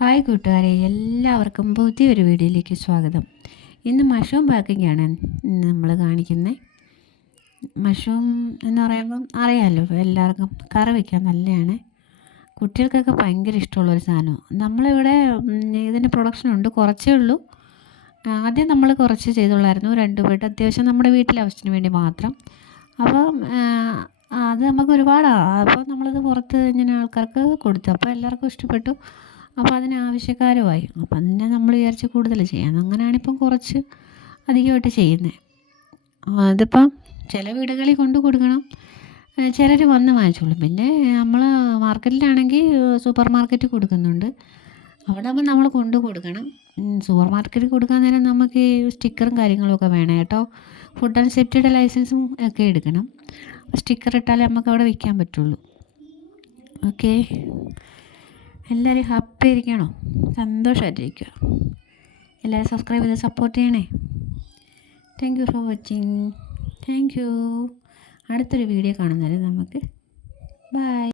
Hi കൂട്ടുകാരെ എല്ലാവർക്കും പുതിയൊരു വീഡിയോയിലേക്ക് സ്വാഗതം. ഇന്ന് മഷ്റൂം പാക്കിംഗ് ആണ് നമ്മൾ കാണിക്കുന്നത് മഷ്റൂം എന്ന് പറയുമ്പം അറിയാമല്ലോ എല്ലാവർക്കും കറി വയ്ക്കാൻ നല്ലതാണ്. കുട്ടികൾക്കൊക്കെ ഭയങ്കര ഇഷ്ടമുള്ളൊരു സാധനമാണ് നമ്മളിവിടെ ഇതിന്റെ പ്രൊഡക്ഷൻ ഉണ്ട് കുറച്ചേ ഉള്ളൂ. ആദ്യം നമ്മൾ കുറച്ച് ചെയ്തുള്ളായിരുന്നു. രണ്ട് വീട്ട് അത്യാവശ്യം നമ്മുടെ വീട്ടിലെ ആവശ്യത്തിന് വേണ്ടി മാത്രം. അപ്പം അത് നമുക്ക് ഒരുപാടാണ് അപ്പോൾ നമ്മളത് പുറത്ത് ഇങ്ങനെ ആൾക്കാർക്ക് കൊടുത്തു. അപ്പോൾ എല്ലാവർക്കും ഇഷ്ടപ്പെട്ടു. അപ്പോൾ അതിന് ആവശ്യക്കാരുമായി. അപ്പം അതിനെ നമ്മൾ വിചാരിച്ച് കൂടുതൽ ചെയ്യാം. അങ്ങനെയാണിപ്പം കുറച്ച് അധികമായിട്ട് ചെയ്യുന്നത് അതിപ്പം ചില വീടുകളിൽ കൊണ്ട് കൊടുക്കണം. ചിലർ വന്ന് വാങ്ങിച്ചോളും. പിന്നെ നമ്മൾ മാർക്കറ്റിലാണെങ്കിൽ സൂപ്പർ മാർക്കറ്റിൽ കൊടുക്കുന്നുണ്ട്. അവിടെ ആകുമ്പോൾ നമ്മൾ കൊണ്ട് കൊടുക്കണം. സൂപ്പർ മാർക്കറ്റിൽ കൊടുക്കാൻ നേരം നമുക്ക് സ്റ്റിക്കറും കാര്യങ്ങളൊക്കെ വേണം കേട്ടോ. ഫുഡ് ആൻഡ് സേഫ്റ്റിയുടെ ലൈസൻസും ഒക്കെ എടുക്കണം. സ്റ്റിക്കർ ഇട്ടാലേ നമുക്ക് അവിടെ വിൽക്കാൻ പറ്റുള്ളൂ. ഓക്കെ. എല്ലാവരും ഹാപ്പി ഇരിക്കണോ? സന്തോഷമായിട്ടിരിക്കുക എല്ലാവരും സബ്സ്ക്രൈബ് ചെയ്ത് സപ്പോർട്ട് ചെയ്യണേ. Thank you for watching thank you അടുത്തൊരു വീഡിയോ കാണുന്നവരെ നമുക്ക് ബൈ